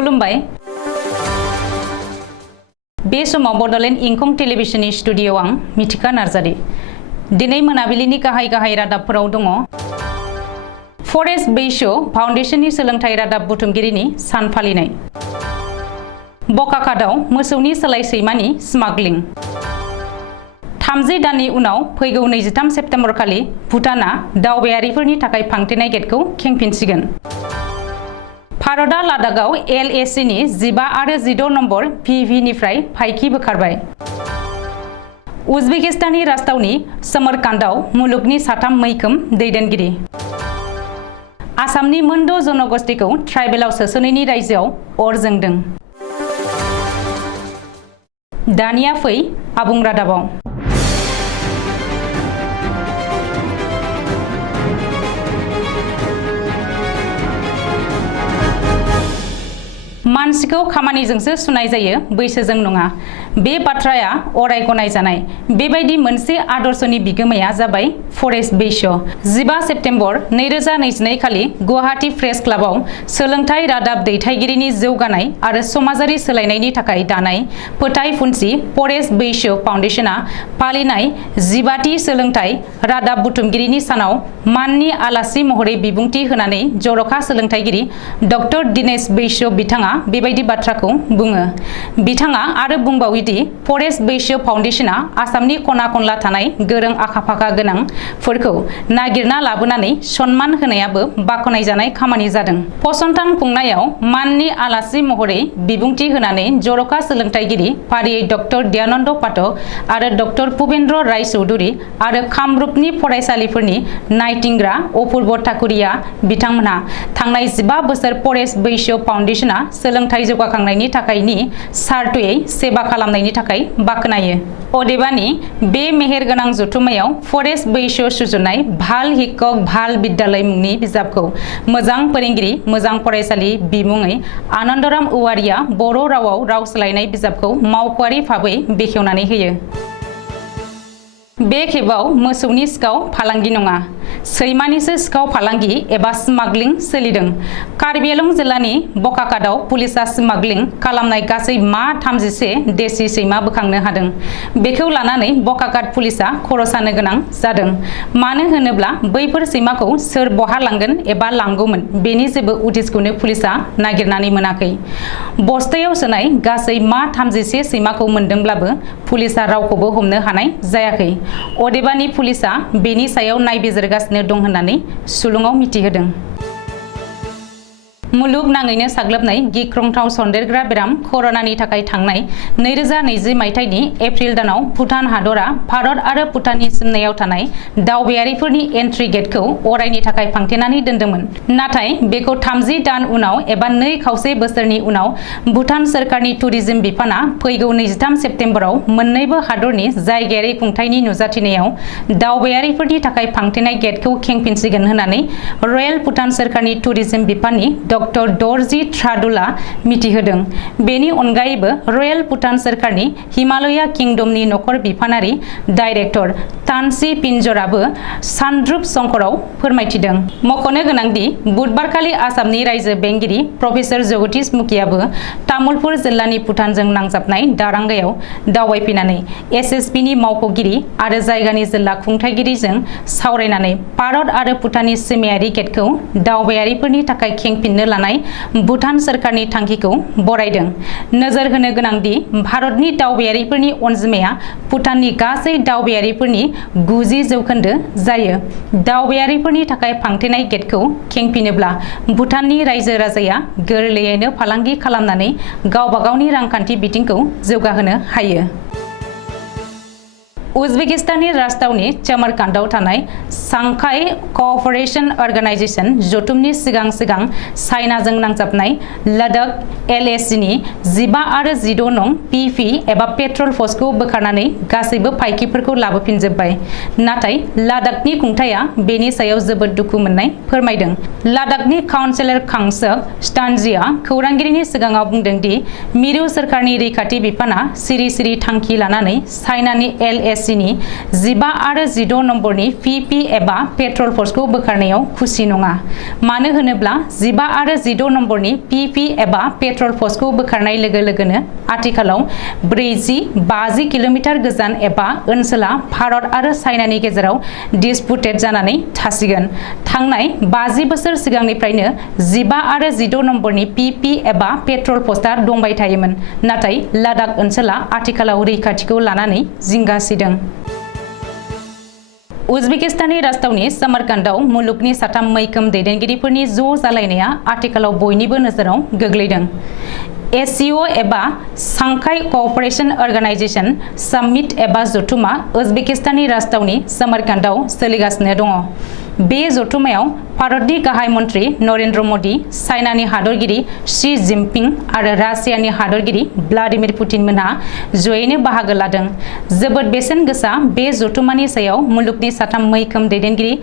खुलुमबाय बे समाव बडलेण्ड इंखं टेलिभिजननि स्टुडियोआव आं मिथिका नार्जारी दिनै मोनाबिलिनि गाहाय रादाबफोराव दङ फरेस्ट बैसो फाउन्डेशननि सोलोंथाइ रादाब बुथुमगिरिनि सान फालिनाय बकाकाटआव मोसौनि सोलाय सैमानि स्मागलिं 30 दाननि उनाव फैगौ 23 सेप्तेम्बर खालि भुटाना दावबायारिफोरनि थाखाय फांथेनाय गेटखौ खेंफिनसिगोन भारतआ लादाखआव LAC नि 15 आरो 16 नम्बर PV निफ्राय फायखि बोखारबाय उजबेकिस्ताननि राजथावनि समरकान्डआव मुलुगनि 3 मैखोम दैदेनगिरि आसामनि मोनद' जनगोष्ठीखौ ट्राइबेलाव सोसननायनि रायजोआव अर जोंदों दानिया फै आबुं रादाबाव मानसिखौ खामानिजोंसो सुनाय जायो बैसोजों नङा बे बाथ्राया अराय गनायजानाय बेबायदि मोनसे आदर्शनि बिगोमाया जाबाय फरेस्ट बैसो 15 सेप्तेम्बर 2022 खालि गुवाहाटी प्रेस क्लाबाव सोलोंथाइ रादाब दैथायगिरिनि जौगानाय आरो समाजारि सोलायनायनि थाखाय दानाय फोथाय फुनसि फरेस्ट बैसो फाउन्डेशना फालिनाय 15थि सोलोंथाइ रादाब बुथुमगिरिनि सानाव माननि आलासि महरै बिबुंथि होनानै जर'खा सोलोंथाइगिरि डक्टर दिनेश बैसो बिथाङा बेबायदि बाथ्राखौ बुङो बिथाङा आरो बुंबावोदि फरेस्ट बैसो फाउन्डेशना आसामनि खना खनला थानाय गोरों आखा-फाखा गोनांफोरखौ नागिरना लाबोनानै सन्मान होनायाबो बाखनायजानाय खामानि जादों फसंथान खुंनायाव माननि आलासि महरै बिबुंथि होनानै जर'खा सोलोंथाइगिरि फारियै डक्टर दयानन्द पाठक आरो डक्टर भुपेन्द्र राय चौधुरी आरो कामरुपनि फरायसालिफोरनि नायथिंग्रा अपूर्व ठाकुरिया बिथांमोनहा थांनाय 15 बोसोर फरेस्ट बैसो फाउन्डेशना सोलोंथाइ जौगाखांनायनि थाखायनि सार्थयै सेबा खालामनायनि थाखाय बाखनायो अदेबानि बे मेहेरगोनां जथुम्मायाव फरेस्ट बैसो सुजुनाय भाल हिक्कक भाल बिद्यालय मुंनि बिजाबखौ मोजां फोरोंगिरि मोजां फरायसालि बिमुङै आनन्दराम औवारिया बर' रावाव राव सोलायनाय बिजाबखौ मावख'आरि भाबै बेखेवनानै होयो बे खेबाव मोसौनि सिखाव फालांगि नङा सैमानिसो सिखाव फालांगि एबा स्मागलिं सोलिदों कार्बि आंलं जिल्लानि बकाकाटआव पुलिसा स्मागलिं खालामनाय गासै मा 31 देसि सैमा बोखांनो हादों बेखौ लानानै बकाकाट पुलिसा खर' सानो गोनां जादों मानो होनोब्ला बैफोर सैमाखौ सोर बहा लांगोन एबा लांगौमोन बेनि जेबो उदिसखौनो पुलिसा नागिरनानै मोनाखै बस्तायाव सोनाय गासै मा 31 सैमाखौ मोनदोंब्लाबो पुलिसा रावखौबो हमनो हानाय जायाखै अदेबानि पुलिसा बेनि सायाव नायबिजिरगासिनो दं होननानै सुलुङाव मिथिहोदों मुलुगनाङैनो साग्लोबनाय गिख्रंथाव सन्देरग्रा बेराम कर'नानि थाखाय थांनाय 2020 मायथाइनि एप्रिल दानाव भुटान हादरा भारत आरो भुटाननि सिमनायाव थानाय दावबायारिफोरनि एन्ट्रि गेटखौ अरायनि थाखाय फांथेनानै दोनदोंमोन नाथाय बेखौ 30 दान उनाव एबा 2 खावसे बोसोरनि उनाव भुटान सोरखारनि टुरिजम बिफाना फैगौ 23 सेप्तेम्बराव मोन्नैबो हादरनि जायगायारि खुंथायनि नुजाथिनायाव दावबायारिफोरनि थाखाय फांथेनाय गेटखौ खेंफिनसिगोन होननानै रयेल भुटान सोरखारनि टुरिजम बिफाननि डक्टर दर्जी ट्राडुला मिथिहोदों बेनि अनगायैबो रयेल भुटान सोरखारनि हिमालया किंडमनि नखर बिफानारि डाइरेक्टर तानसी पिन्जराबो सानद्रुप संकराव फोरमायथिदों मख'नो गोनांदि बुधबारखालि आसामनि रायजो बेंगिरि प्रफेसर जगदीश मुखियाबो तामुलपुर जिल्लानि भुटानजों नांजाबनाय दारांगायाव दावबायफैनानै SSB नि मावख'गिरि आरो जायगानि जिल्ला खुंथायगिरिजों सावरायनानै भारत आरो भुटाननि सिमायारि गेटखौ दावबायारिफोरनि थाखाय खेंफिननो लानाय भुटान सोरखारनि थांखिखौ बरायदों नोजोर होनो गोनांदि भारतनि दावबायारिफोरनि अनजिमाया भुटाननि गासै दावबायारिफोरनि 90% जायो दावबायारिफोरनि थाखाय फांथेनाय गेटखौ खेंफिनोब्ला भुटाननि रायजो राजाया गोरलैयैनो फालांगि खालामनानै गावबा गावनि रांखान्थि बिथिंखौ जौगाहोनो हायो उजबेकिस्ताननि राजथावनि समरकान्डआव थानाय सांघाई क'अपारेशन अर्गेनाइजेशन जथुमनि सिगां चाइनाजों नांजाबनाय लादाख LAC नि 15 आरो 16 नं PV एबा पेट्रल पस्टखौ बोखारनानै गासैबो फायखिफोरखौ लाबोफिनजोब्बाय नाथाय लादाखनि खुंथाया बेनि सायाव जोबोद दुखु मोननाय फोरमायदों लादाखनि काउन्सिलर खांसक स्टानजिया खौरांगिरिनि सिगाङाव बुंदों दि मिरु सोरखारनि रैखाथि बिफाना सिरि थांखि लानानै चाइनानि LAC बिटिआरसिनि 15 आरो 16 नम्बरनि पिपि एबा पेट्रल पस्टखौ बोखारनायाव खुसि नङा। मानो होनोब्ला 15 आरो 16 नम्बरनि पिपि एबा पेट्रल पस्टखौ बोखारनाय लोगो लोगोनो आथिखालाव 40-50 किल'मिटार गोजान एबा ओनसोला भारत आरो चाइनानि गेजेराव डिस्पुटेड जानानै थासिगोन। थांनाय 50 बोसोर सिगांनिफ्रायनो 15 आरो 16 नम्बरनि पिपि एबा पेट्रल पस्टआ दंबाय थायोमोन, नाथाय लादाख ओनसोला आथिखालाव रैखाथिखौ लानानै जिंगा सिदों। उजबेकिस्ताननि राजथावनि समरकान्डआव मुलुगनि 3 मैखोम दैदेनगिरिफोरनि ज' जालायनाया आथिखालाव बयनिबो नोजोराव गोग्लैदों। एससीओ एबा सांघाई क'अपारेशन अर्गेनाइजेशन सामिट एबा जथुमा उजबेकिस्ताननि राजथावनि समरकान्डआव सोलिगासिनो दङ। बे जथुमायाव भारतनि गाहाय मन्त्रि नरेन्द्र मदि, चाइनानि हादरगिरि शी जिनपिं आरो रासियानि हादरगिरि व्लादिमिर पुतिन मोनहा जयैनो बाहागो लादों। जोबोद बेसेन गोसा बे जथुमानि सायाव मुलुगनि 3 मैखोम दैदेनगिरि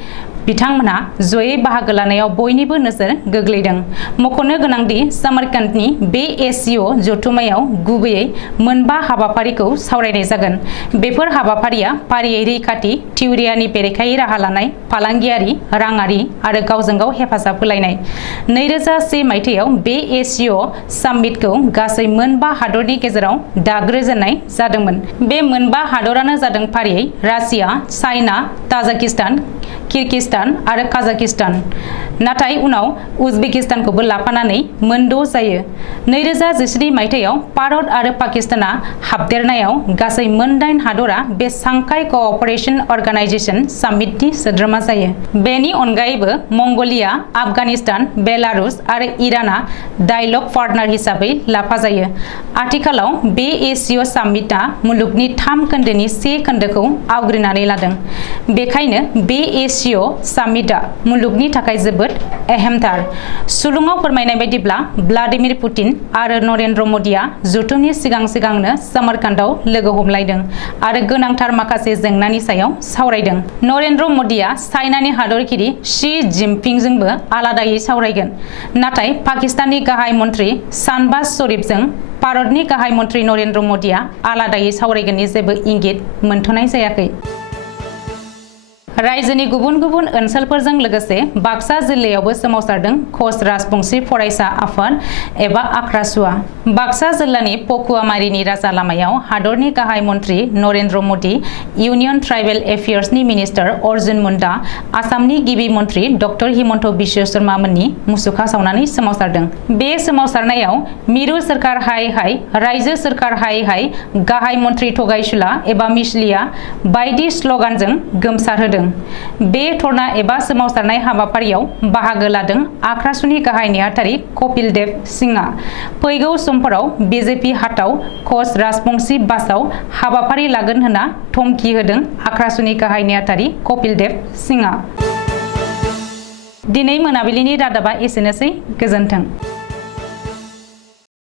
बिथांमोनहा जयै बाहागो लानायाव बयनिबो नोजोर गोग्लैदों। मख'नो गोनांदि समरकान्डनि बे एससीओ जथुमायाव गुबैयै 4 हाबाफारिखौ सावरायनाय जागोन। बेफोर हाबाफारिया फारियै रैखाथि, थिउरियानि बेरेखायै राहा लानाय, फालांगियारि, राङारि आरो गावजों गाव हेफाजाब होलायनाय। 2001 मायथाइयाव बे एससीओ सामिटखौ गासै 4 हादरनि गेजेराव दाग्रोजेननाय जादोंमोन। बे 4 हादरानो जादों फारियै रासिया, चाइना, ताजिकिस्तान, किर्गिस्तान आरो काजाकिस्तान। नाथाय उनाव उजबेकिस्तानखौबो लाफानानै 6 जायो। 2017 मायथाइयाव भारत आरो पाकिस्ताना हाबदेरनायाव गासै 8 हादरा बे सांघाई क'अपारेशन अर्गेनाइजेशन सामिटनि सोद्रोमा जायो। बेनि अनगायैबो मंग'लिया, आफगानिस्तान, बेलारुस आरो इरानआ डायलग पार्टनार हिसाबै लाफाजायो। आथिखालाव बे एससीओ सामिटआ मुलुगनि 3 खोन्दोनि 1 खोन्दोखौ आवग्रिनानै लादों। बेखायनो बे एससीओ सामिटआ मुलुगनि थाखाय जोबोद अहमथार। सुलुङाव फोरमायनाय बायदिब्ला व्लादिमिर पुतिन आरो नरेन्द्र मदिया जथुमनि सिगांनो समरकान्डआव लोगो हमलायदों आरो गोनांथार माखासे जेंनानि सायाव सावरायदों। नरेन्द्र मदिया चाइनानि हादरगिरि शी जिनपिंजोंबो आलादायै सावरायगोन। नाथाय पाकिस्ताननि गाहाय मन्त्रि शाहबाज शरीफजों भारतनि गाहाय मन्त्रि नरेन्द्र मदिया आलादायै सावरायगोननि जेबो इंगित मोनथ'नाय जायाखै। रायजोनि गुबुन गुबुन ओनसोलफोरजों लोगोसे बाक्सा जिल्लायावबो सोमावसारदों कच राजबंशी फरायसा आफाद एबा आख्रासुआ। बाक्सा जिल्लानि पकुवामारिनि राजा लामायाव हादरनि गाहाय मन्त्रि Narendra Modi, union tribal एफेयार्सनि minister Arjun मुन्डा, आसामनि गिबि मन्त्रि डक्टर हिमन्त बिश्व शर्मा मोननि मुसुखा सावनानै सोमावसारदों। बे सोमावसारनायाव मिरु सोरखार हाय हाय, रायजो सोरखार हाय हाय, गाहाय मन्त्रि थगायसुला एबा मिसलिया बायदि स्लगानजों गोमसारहोदों। बे धरना एबा सोमावसारनाय हाबाफारियाव बाहागो लादों आख्रासुनि गाहाय नेहाथारि कपिल देव सिंहआ। फैगौ समफोराव बिजेपि हाथाव कच राजबंशी बासाव हाबाफारि लागोन होनना धमकी होदों आख्रासुनि गाहाय नेहाथारि कपिल देव सिंहआ। दिनै मोनाबिलिनि रादाबा एसेनोसै। गोजोन्थों।